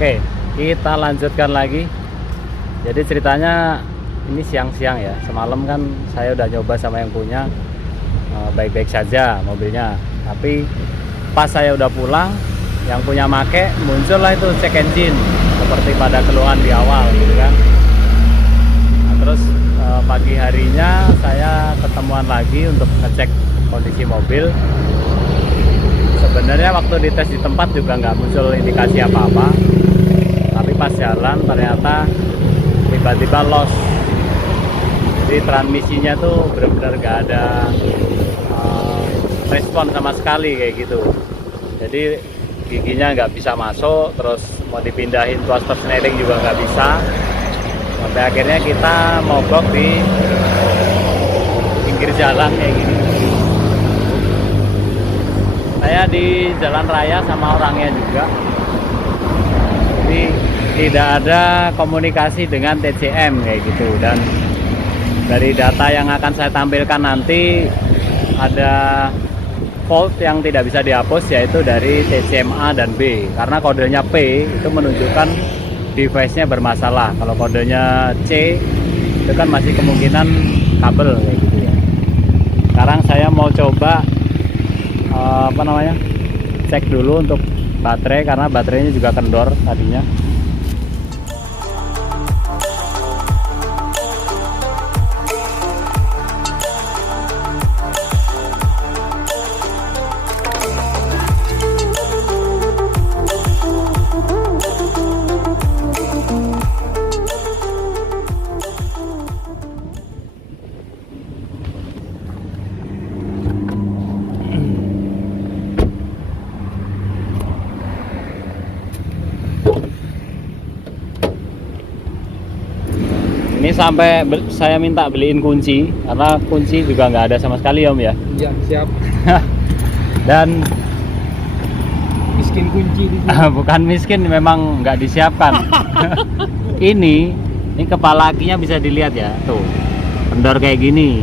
Oke, kita lanjutkan lagi. Jadi ceritanya ini siang-siang ya. Semalam kan saya udah nyoba sama yang punya, baik-baik saja mobilnya. Tapi pas saya udah pulang, yang punya make muncullah itu cek engine seperti pada keluhan di awal gitu kan. Nah, terus pagi harinya saya ketemuan lagi untuk ngecek kondisi mobil. Sebenarnya waktu dites di tempat juga nggak muncul indikasi apa-apa, tapi pas jalan ternyata tiba-tiba loss. Jadi transmisinya tuh benar-benar nggak ada respon sama sekali kayak gitu. Jadi giginya nggak bisa masuk, terus mau dipindahin tuas persneling juga nggak bisa. Sampai akhirnya kita mogok di pinggir jalan kayak gini. Saya di jalan raya sama orangnya juga. Jadi tidak ada komunikasi dengan TCM kayak gitu. Dan dari data yang akan saya tampilkan nanti ada fault yang tidak bisa dihapus, yaitu dari TCM A dan B. Karena kodenya P itu menunjukkan device-nya bermasalah. Kalau kodenya C itu kan masih kemungkinan kabel kayak gitu ya. Sekarang saya mau coba cek dulu untuk baterai, karena baterainya juga kendor tadinya. Ini sampai saya minta beliin kunci, karena kunci juga nggak ada sama sekali Om ya. Iya, siap. Dan Miskin kunci di sini. bukan miskin, memang nggak disiapkan. ini kepala akinya bisa dilihat ya, tuh kendor kayak gini.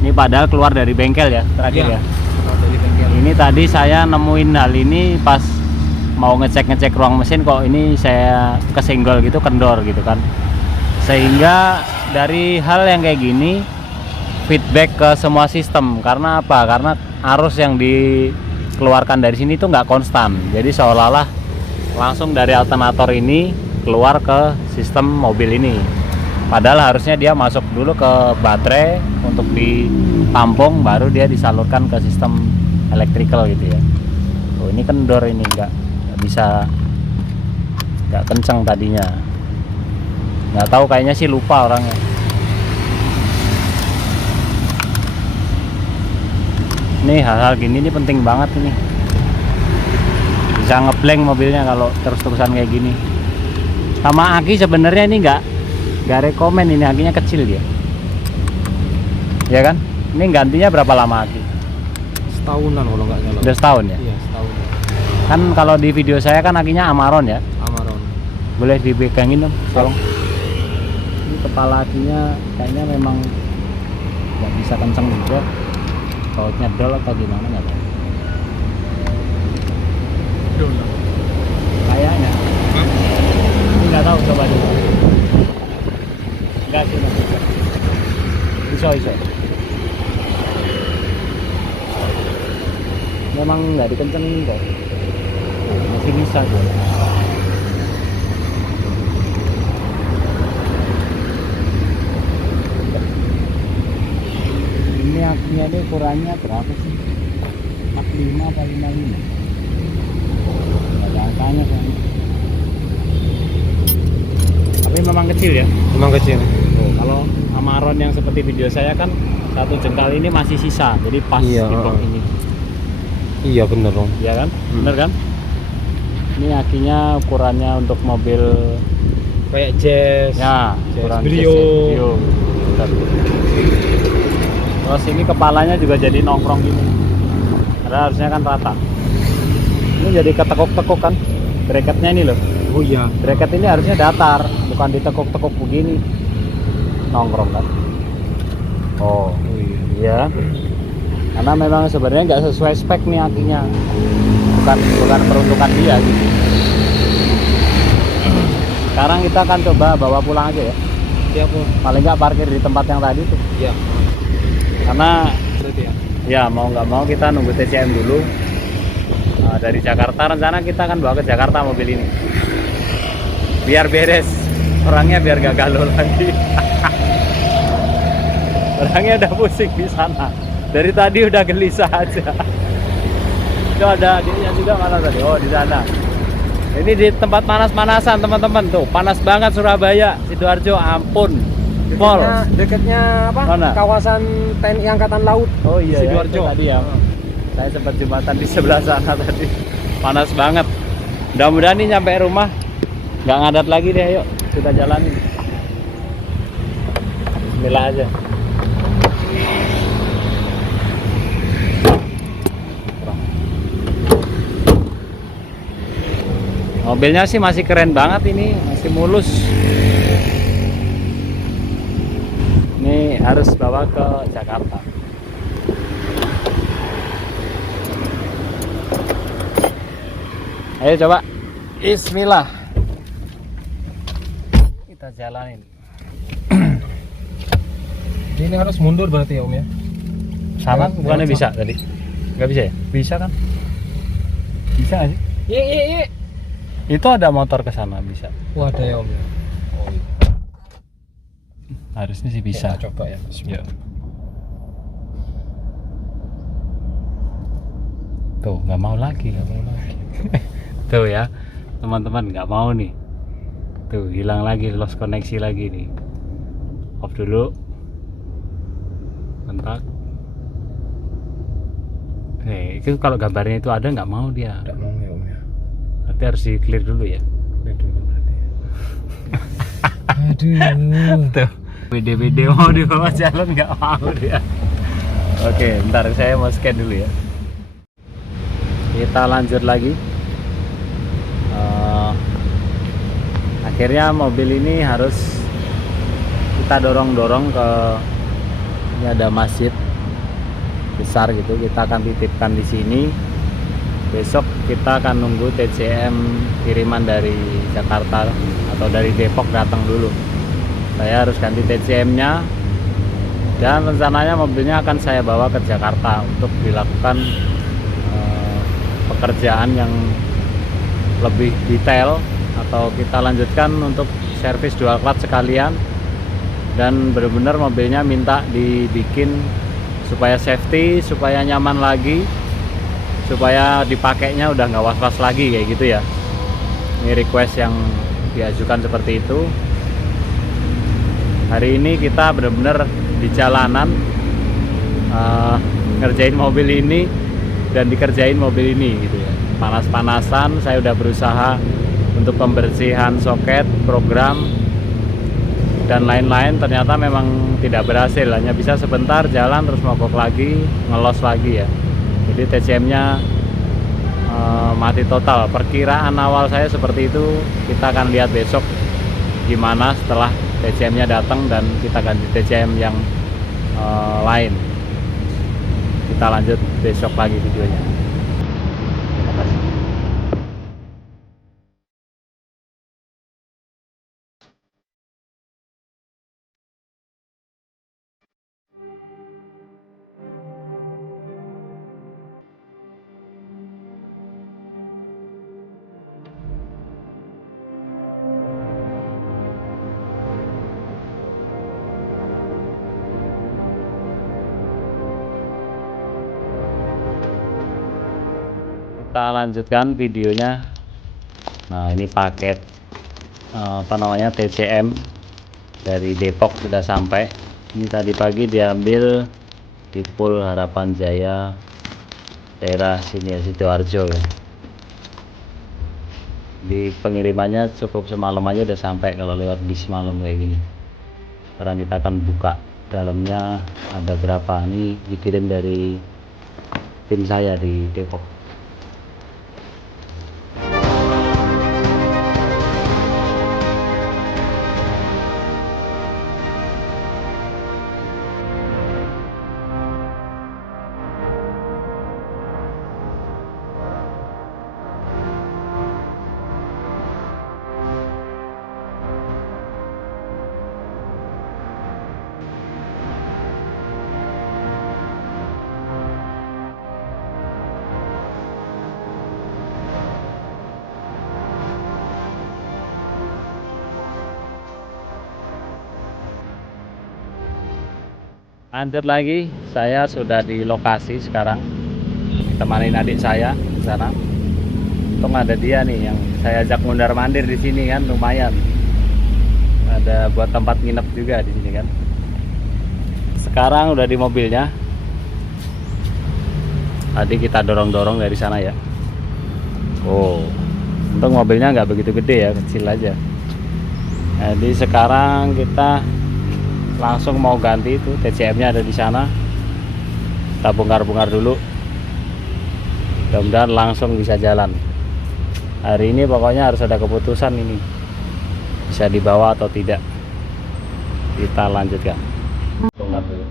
Ini padahal keluar dari bengkel ya terakhir ya. Dari bengkel. Ini tadi saya nemuin hal ini pas mau ngecek ruang mesin, kok ini saya kesenggol gitu, kendor gitu kan. Sehingga dari hal yang kayak gini feedback ke semua sistem. Karena apa? Karena arus yang dikeluarkan dari sini itu nggak konstan. Jadi seolah-olah langsung dari alternator ini keluar ke sistem mobil ini. Padahal harusnya dia masuk dulu ke baterai untuk ditampung, baru dia disalurkan ke sistem electrical gitu ya. Oh, ini kendor, ini nggak bisa, nggak kenceng tadinya. Nggak tahu, kayaknya sih lupa orangnya. Ini hal-hal gini ini penting banget ini. Bisa ngeblank mobilnya kalau terus-terusan kayak gini. Sama aki sebenarnya ini nggak rekomen, ini akinya kecil dia. Ya kan? Ini gantinya berapa lama aki? Setahunan kalau nggak salah. Udah setahun ya? Iya, setahun. Kan kalau di video saya kan akinya Amaron ya. Amaron. Boleh dipegangin Om, tolong. Kepala akinya kayaknya memang nggak bisa kenceng juga, bautnya dol atau gimana nggak tahu. Kayaknya ini nggak tahu, coba dulu. Nggak sih, iso memang nggak dikencengin kok, masih bisa kok. Ini akinya ini ukurannya berapa sih? 45 apa 55? Nggak ada angkanya kan. Tapi memang kecil ya. Memang kecil. Kalau Amaron yang seperti video saya kan satu jengkal ini masih sisa, jadi pas Iya. di blok ini. Iya bener Om. Iya kan? Bener kan? Ini akinya ukurannya untuk mobil Kayak Jazz. ya, ukuran Brio. Brio. Bener. Terus ini kepalanya juga jadi nongkrong gini. Padahal harusnya kan rata. Ini jadi ketekuk-tekuk kan. Bracketnya ini loh. Oh iya. Bracket ini harusnya datar, bukan ditekuk-tekuk begini. Nongkrong kan. Oh iya. Karena memang sebenarnya nggak sesuai spek nih akinya. Bukan peruntukan dia gitu. sekarang kita akan coba bawa pulang aja ya. Iya pun. Paling nggak parkir di tempat yang tadi tuh. Iya. Karena Berarti ya. ya mau nggak mau kita nunggu TCM dulu. Dari Jakarta rencana kita akan bawa ke Jakarta mobil ini. Biar beres. Orangnya biar gak galau lagi. Orangnya udah pusing di sana. Dari tadi udah gelisah aja. Itu ada adiknya juga mana tadi? Oh, di sana. Ini di tempat panas-panasan teman-teman tuh, panas banget Surabaya, Sidoarjo, ampun. Pol. Dekatnya apa? Mana? Kawasan TNI Angkatan Laut. Oh iya, Sidoarjo. ya, tadi ya. Saya sempat jembatan di sebelah sana tadi. Panas banget. Mudah-mudahan nih nyampe rumah nggak ngadat lagi deh, yuk kita jalanin. Bismillah aja. Mobilnya sih masih keren banget ini, masih mulus. Ini harus bawa ke Jakarta. Ayo coba. Bismillah. Kita jalanin. Ini harus mundur berarti ya Om ya? Sama bukannya lewat bisa tadi? Nggak bisa ya? Bisa kan? Bisa nggak sih? Iya. Itu ada motor ke sana bisa. Wah ada ya Om ya. Oh iya. Harusnya sih bisa. Kita coba ya. Ya. Tuh nggak mau lagi. Tuh ya teman-teman, nggak mau nih. Tuh hilang lagi, lost koneksi lagi nih. Off dulu. Bentar. Itu kalau gambarnya itu ada nggak mau dia. Tidak mau ya Om ya. Berarti harus di clear dulu ya. Lihat dulu berarti. Aduh. Tuh BD mau dibawa jalan nggak mau dia. Oke, bentar saya mau scan dulu ya. Kita lanjut lagi. Akhirnya mobil ini harus kita dorong-dorong ke, ini ada masjid besar gitu, kita akan titipkan di sini. Besok kita akan nunggu TCM kiriman dari Jakarta atau dari Depok datang dulu. Saya harus ganti TCM-nya dan rencananya mobilnya akan saya bawa ke Jakarta untuk dilakukan pekerjaan yang lebih detail, atau kita lanjutkan untuk servis dual clutch sekalian. Dan benar-benar mobilnya minta dibikin supaya safety, supaya nyaman lagi, supaya dipakainya udah nggak was-was lagi kayak gitu ya. Ini request yang diajukan seperti itu. Hari ini kita benar-benar di jalanan ngerjain mobil ini dan dikerjain mobil ini gitu ya. Panas-panasan, saya udah berusaha untuk pembersihan soket, program dan lain-lain, ternyata memang tidak berhasil, hanya bisa sebentar jalan terus mogok lagi, ngelos lagi ya. Jadi TCM-nya mati total. Perkiraan awal saya seperti itu. Kita akan lihat besok gimana setelah TCM-nya datang dan kita ganti TCM yang lain. Kita lanjut besok lagi videonya. Terima kasih. Kita lanjutkan videonya. Nah, ini paket TCM dari Depok sudah sampai. Ini tadi pagi diambil di Pul Harapan Jaya, daerah sini ya, Sidoarjo ya. Di pengirimannya cukup semalam aja udah sampai kalau lewat bis malam kayak gini. Sekarang kita akan buka dalamnya ada berapa. Ini dikirim dari tim saya di Depok. Lanjut lagi, saya sudah di lokasi sekarang. Temanin adik saya di sana. Untung ada dia nih yang saya ajak mundar mandir di sini kan, lumayan. Ada buat tempat nginep juga di sini kan. Sekarang udah di mobilnya. Tadi kita dorong-dorong dari sana ya. Oh, untung mobilnya nggak begitu gede ya, kecil aja. Jadi sekarang kita langsung mau ganti itu, TCM-nya ada di sana. Kita bongkar-bongkar dulu. Mudah-mudahan langsung bisa jalan. Hari ini pokoknya harus ada keputusan ini. Bisa dibawa atau tidak. Kita lanjutkan. Bongkar dulu.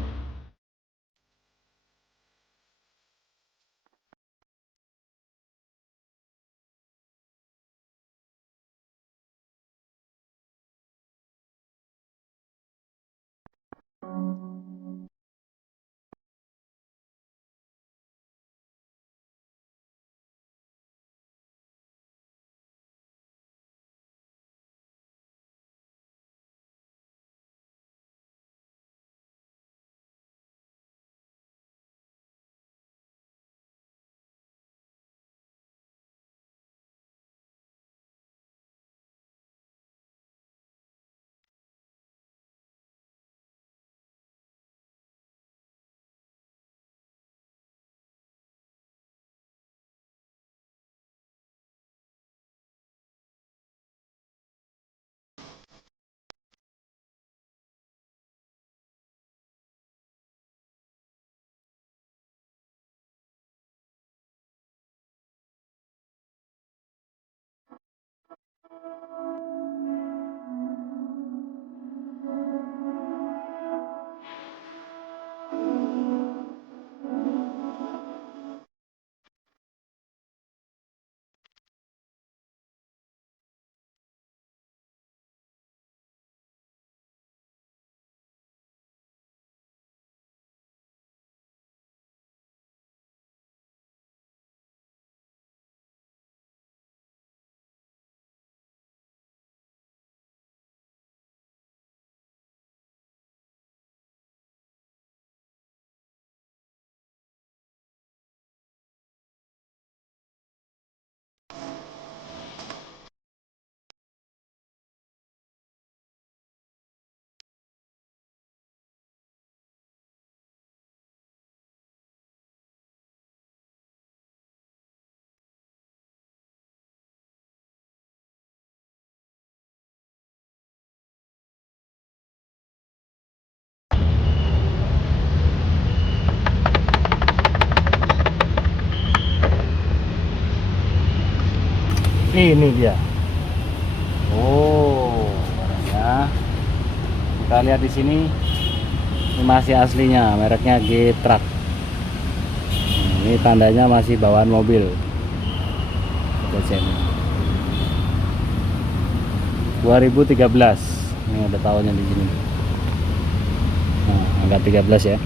Ini dia. Oh, barangnya. Kita lihat di sini. Ini masih aslinya, mereknya G-Track. Ini tandanya masih bawaan mobil. TCM. 2013. Ini ada tahunnya di sini. Nah, angka 13 ya.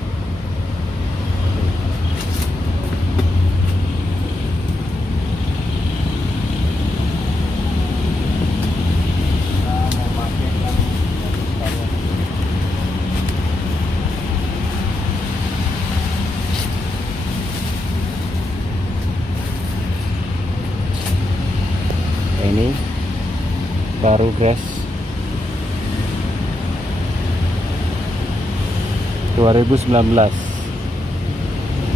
Ini baru gas 2019.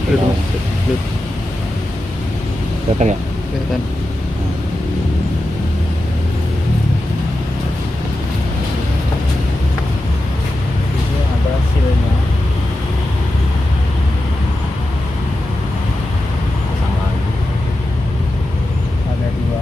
Kelihatan nggak? Kelihatan. Ini ada hasilnya. Pasang lagi. Ada dua.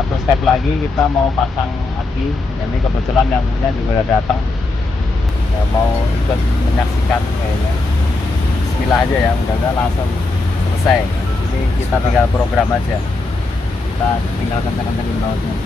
satu step lagi kita mau pasang aki. Ini kebetulan yang punya juga udah datang, ya, mau ikut menyaksikan kayaknya. Bismillah aja ya, mudah-mudahan langsung selesai. Jadi kita tinggal program aja, kita tinggal kencang-kencangin bautnya.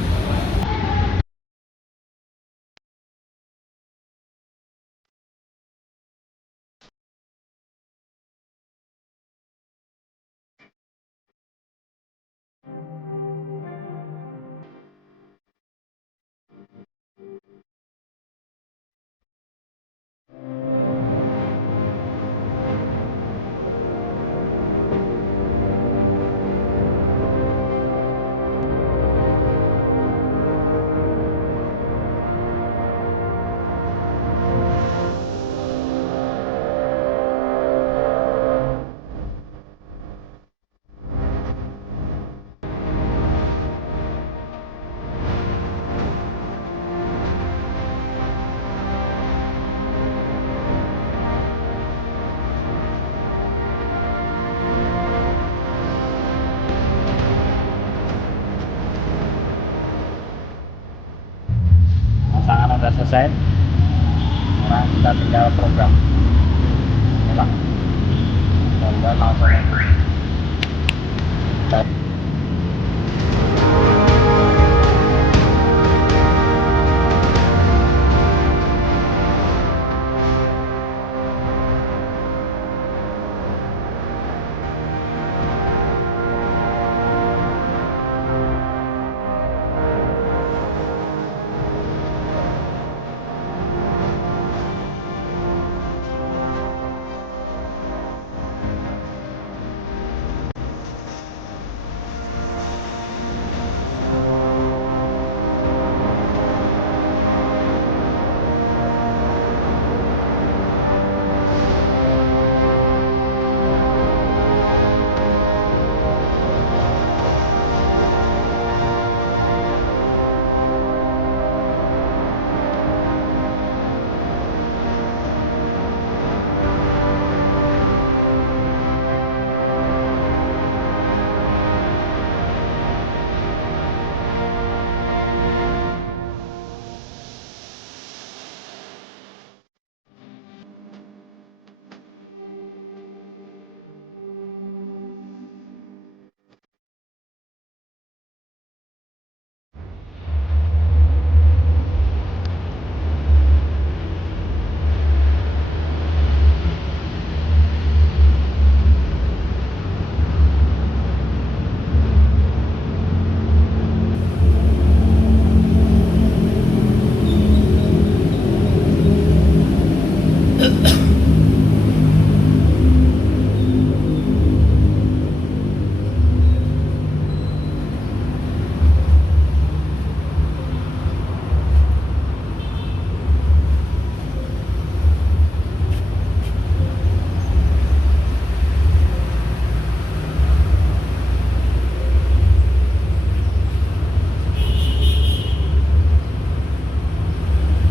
Pasangan udah selesai, sekarang kita tinggal program. Inilah, mudah-mudahan langsung.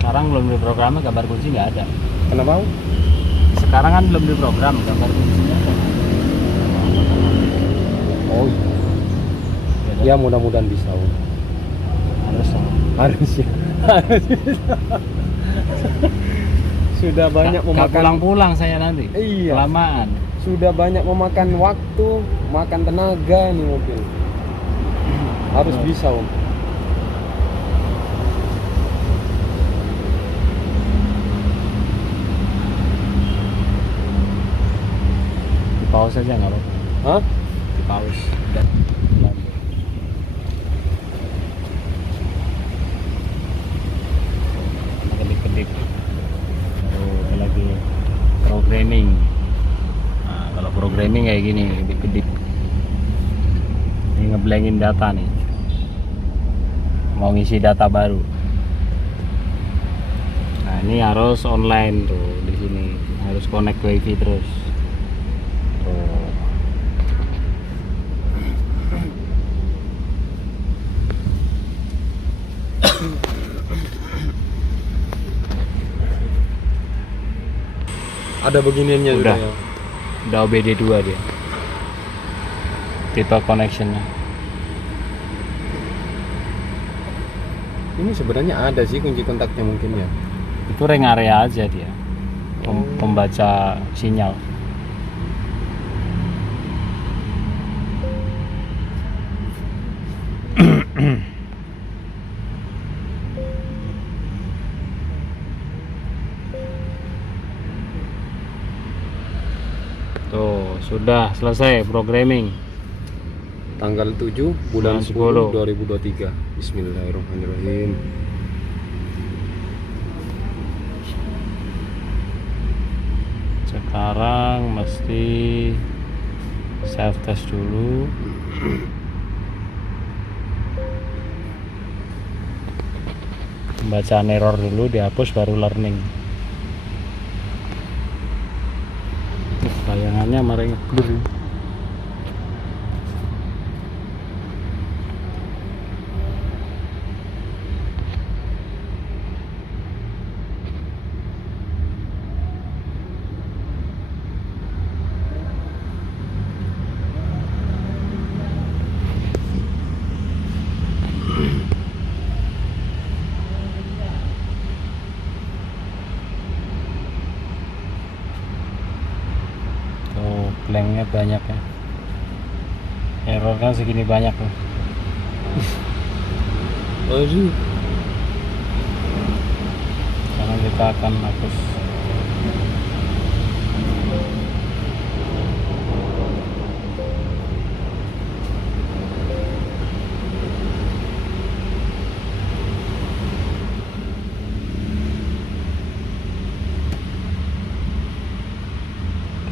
Sekarang belum diprogramnya gambar kunci nggak ada. Kenapa? Sekarang kan belum diprogram gambar kuncinya. Oh iya. Ya mudah-mudahan bisa. Harus. Harus ya. Harus bisa. Sudah banyak Nggak memakan. pulang-pulang saya nanti. Iya. Kelamaan. Sudah banyak memakan waktu, makan tenaga nih mobil. Harus Betul. bisa Om. Di pause aja nggak apa-apa. Hah? Di pause dan lanjut. Kedip-kedip. Baru lagi programming. Nah, kalau programming kayak gini, kedip-kedip. Ini ngeblankin data nih. Mau ngisi data baru. Nah, ini harus online tuh di sini. Harus connect wifi terus. Tuh. Ada beginiannya Udah. ya. Udah OBD2 dia. Tipe connectionnya. Ini sebenarnya ada sih kunci kontaknya mungkin ya. Itu ring area aja dia, Oh. pembaca sinyal. Tuh, sudah selesai programming. Tanggal 7 bulan Bulan 10 10. 2023. Bismillahirrahmanirrahim. Sekarang mesti self test dulu. Pembacaan error dulu dihapus baru learning. Bayangannya malah ngeblur. Tuh, blanknya banyak ya. Errornya segini banyak tuh. Aduh. Sekarang kita akan hapus.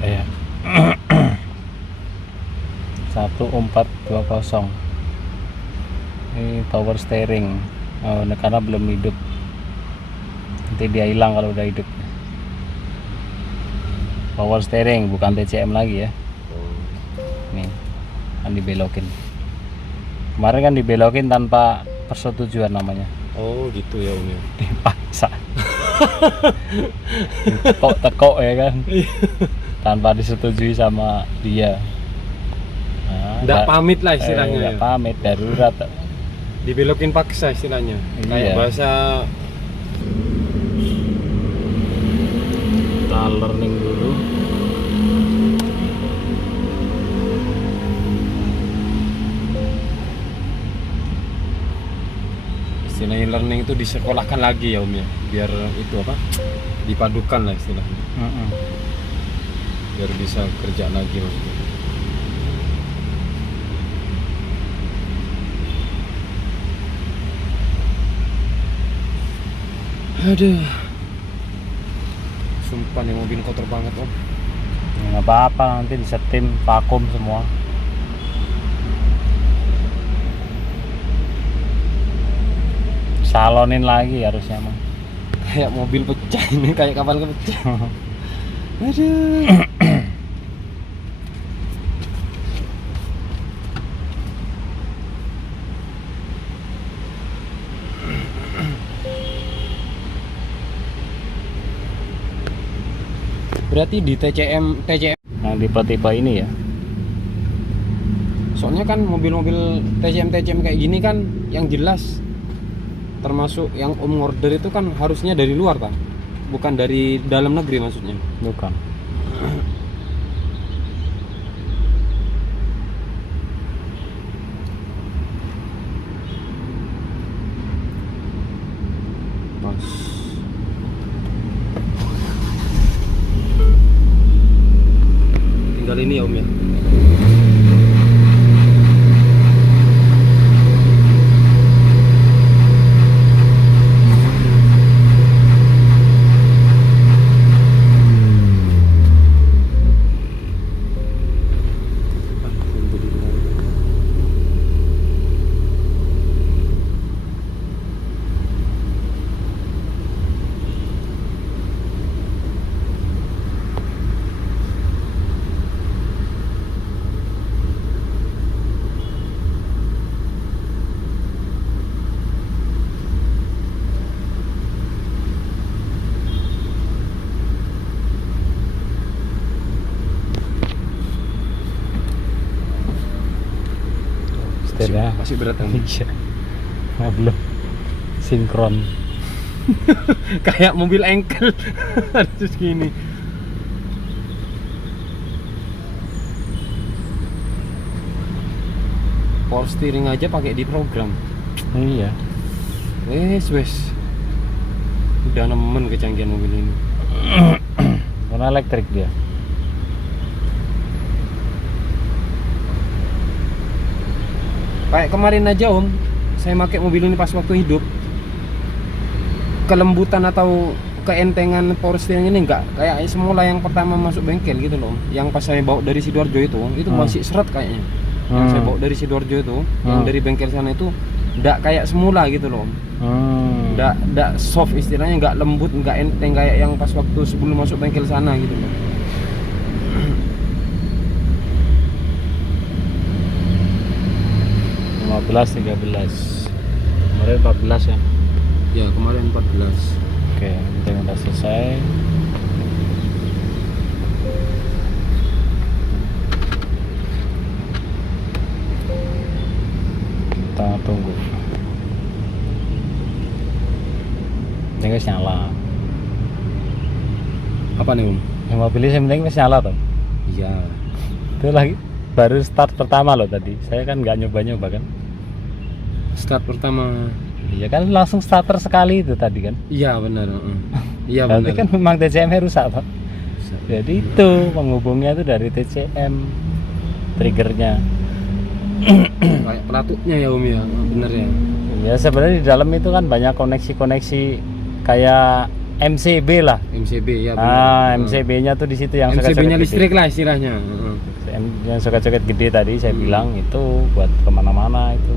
Kayak 1420. Ini power steering. Oh, ini karena belum hidup. Nanti dia hilang kalau udah hidup. Power steering bukan TCM lagi ya. Nih, kan dibelokin. Kemarin kan dibelokin tanpa persetujuan namanya. Oh gitu ya Om ya. Dipaksa. Tekok ya kan. Tanpa disetujui sama dia. Nah, Nggak pamit lah istilahnya nggak ya. pamit, darurat. Dibelokin paksa istilahnya. Iya. Kayak bahasa Kita learning dulu. istilahnya learning itu disekolahkan lagi ya Om ya. Biar itu apa? Dipadukan lah istilahnya. Biar bisa kerja lagi maksudnya. Aduh. Sumpah nih mobil kotor banget Om. Nggak apa-apa, nanti disetim vakum semua. Salonin lagi harusnya mah. Kayak mobil pecah ini, kayak kapal pecah. Aduh. Berarti di TCM Yang tipe-tipe ini ya. soalnya kan mobil-mobil TCM kayak gini kan yang jelas termasuk yang Om order itu kan harusnya dari luar kan, bukan dari dalam negeri maksudnya. Bukan. Pas. Tinggal ini ya Om ya. Setelnya Masih berat kan? iya. Nah, belum sinkron. Kayak mobil engkel. Harus gini. Power steering aja pakai di program. Iya. Wes. Udah nemen kecanggihan mobil ini. Karena elektrik dia. Kayak kemarin aja Om, saya pakai mobil ini pas waktu hidup. Kelembutan atau keentengan power steering ini enggak kayak semula yang pertama masuk bengkel gitu loh Om. Yang pas saya bawa dari Sidoarjo itu masih seret kayaknya. Yang saya bawa dari Sidoarjo itu, yang dari bengkel sana itu enggak kayak semula gitu loh Om. Enggak soft istilahnya, enggak lembut, enggak enteng kayak yang pas waktu sebelum masuk bengkel sana gitu loh. belas 13 kemarin 14 ya. Ya kemarin 14. Oke, penting udah selesai. Kita tunggu. Ini wis nyala. Apa nih Om? Yang mobilnya yang penting wis nyala toh. Iya. Itu lagi baru start pertama loh tadi. Saya kan nggak nyoba-nyoba kan. Start pertama. Iya kan langsung starter sekali itu tadi kan. Iya benar. Iya Berarti benar. kan memang TCM-nya rusak Pak. Jadi itu penghubungnya itu dari TCM triggernya. Kayak pelatutnya ya Om ya, bener ya. Ya sebenarnya di dalam itu kan banyak koneksi-koneksi kayak MCB lah. MCB ya benar. MCB-nya tuh di situ yang MCB-nya soket-soket listrik gede. lah istilahnya. Yang soket-soket gede tadi saya bilang itu buat kemana-mana itu.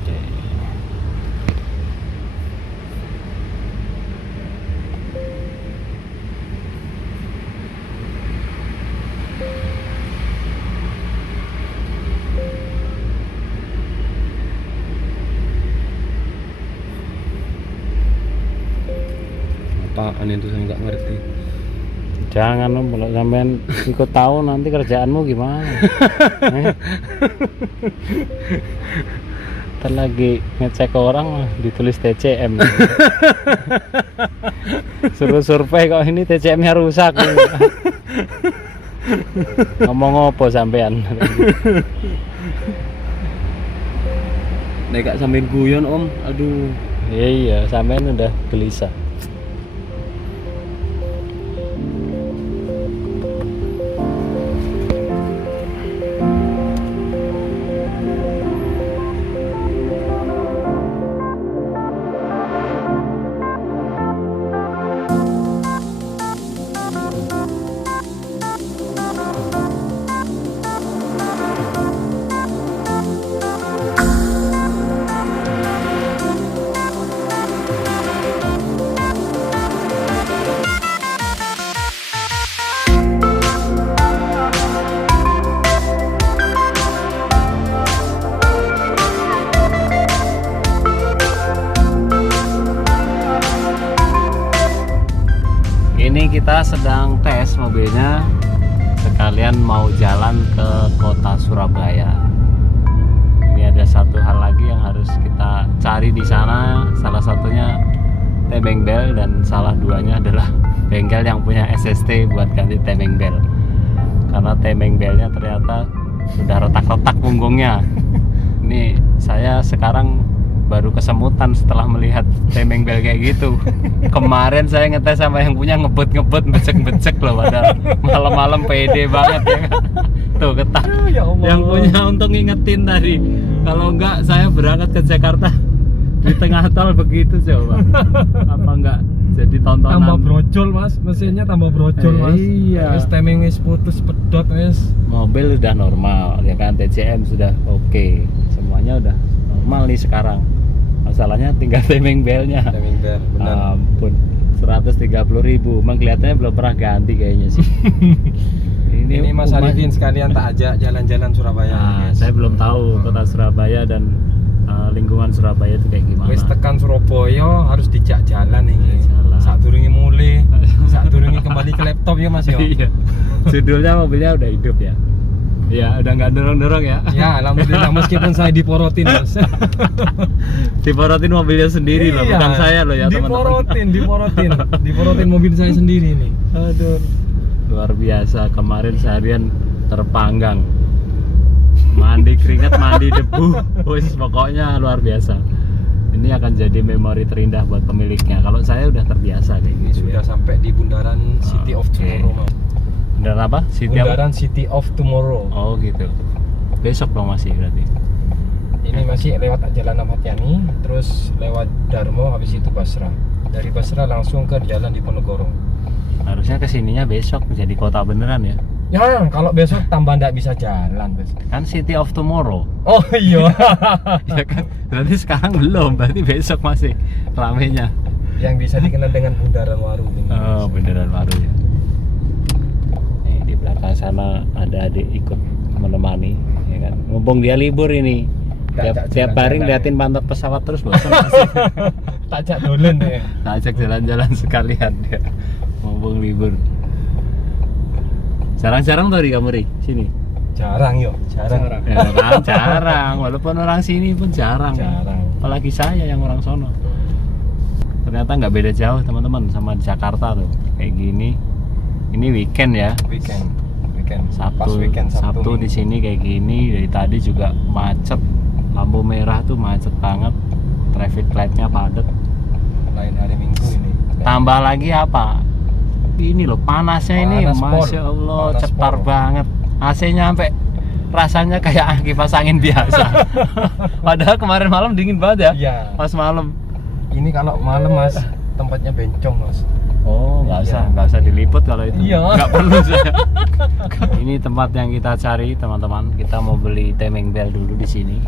Oke. Apaan itu saya nggak ngerti. Jangan Om, kalau sampean ikut tahu nanti kerjaanmu gimana? Ntar lagi ngecek orang mah ditulis TCM. Suruh survei kok ini TCM-nya rusak. Ngomong apa sampean? Nek gak sambil guyon Om, aduh. Iya, sampean udah gelisah. Ini kita sedang tes mobilnya, sekalian mau jalan ke kota Surabaya. Ini ada satu hal lagi yang harus kita cari di sana, salah satunya tebeng bel dan salah duanya adalah bengkel yang punya SST buat ganti tebeng bel. Karena tebeng belnya ternyata sudah retak-retak punggungnya. Ini saya sekarang baru kesemutan setelah melihat tebeng bel kayak gitu. Kemarin saya ngetes sama yang punya ngebut-ngebut, becek-becek loh, padahal malam-malam pede banget ya. Tuh ketak. Ya Allah. Yang punya untung ngingetin tadi. Kalau enggak saya berangkat ke Jakarta di tengah tol begitu coba. Apa enggak jadi tontonan? Tambah brojol Mas, mesinnya tambah brojol Mas. Iya. Wis timing wis putus pedot wis. Mobil udah normal ya kan, TCM sudah oke. Semuanya udah normal nih sekarang. Masalahnya tinggal timing belnya. Timing bel, benar. Ampun, 130.000. Emang kelihatannya belum pernah ganti kayaknya sih. Ini Mas Arifin sekalian tak ajak jalan-jalan Surabaya. Nah, saya belum tahu kota Surabaya dan lingkungan Surabaya itu kayak gimana. Wis tekan Surabaya harus dijak jalan ini. Jalan. Saat durunge mulai, saat durunge kembali ke laptop ya Mas ya. Iya. Judulnya mobilnya udah hidup ya. Ya, udah nggak dorong-dorong ya. Ya, alhamdulillah meskipun saya diporotin, Mas. Diporotin mobilnya sendiri loh, Iya, bukan saya loh ya teman-teman. Diporotin mobil saya sendiri nih. Aduh, luar biasa. Kemarin seharian terpanggang, mandi keringat, mandi debu, wis pokoknya luar biasa. Ini akan jadi memori terindah buat pemiliknya. Kalau saya udah terbiasa kayak Ini gitu sudah ya. sampai di bundaran City of Oke. Tomorrow, Mas. Bundaran apa? City apa? Bundaran City of Tomorrow. Oh gitu. Besok dong masih berarti. Ini masih lewat Jalan Ahmad Yani, terus lewat Darmo, habis itu Basra. Dari Basra langsung ke Jalan Diponegoro. Harusnya kesininya besok jadi kota beneran ya. Ya, kalau besok tambah nggak bisa jalan, Bes. Kan City of Tomorrow. Oh iya. Ya kan? Berarti sekarang belum, berarti besok masih ramenya. Yang bisa dikenal dengan Bundaran Waru ini. Oh, beneran baru ya. Nih, di belakang sana ada adik ikut menemani, ya kan. Mumpung dia libur ini. Tiap hari ngeliatin pantat pesawat terus bosan masih. Tajak dolen deh. Nah, ajak jalan-jalan sekalian dia. Mumpung libur. Jarang-jarang tuh di kamu Ri, sini. Jarang yo, jarang. Ya kan, jarang. Walaupun orang sini pun jarang. Jarang. Apalagi saya yang orang sono. Ternyata nggak beda jauh teman-teman sama di Jakarta tuh. Kayak gini. Ini weekend ya. Weekend. Pas Sabtu, weekend Sabtu Minggu. di sini kayak gini. Dari tadi juga macet. Lampu merah tuh macet banget. Traffic light-nya padat. Lain hari Minggu ini. Tambah lagi apa? Ini loh panasnya ini, Panas pol. masya Allah, Panas cetar pol. banget. AC-nya sampai rasanya kayak kipas angin biasa. Padahal kemarin malam dingin banget ya. Iya. Pas malam. Ini kalau malam, Mas, tempatnya bencong, Mas. Oh, nggak Iya. usah diliput kalau itu. Iya. Nggak perlu saya. Ini tempat yang kita cari, teman-teman. Kita mau beli timing bell dulu di sini.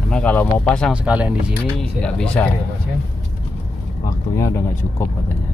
Karena kalau mau pasang sekalian di sini nggak bisa. Parkir ya, Mas, ya. Waktunya udah nggak cukup katanya.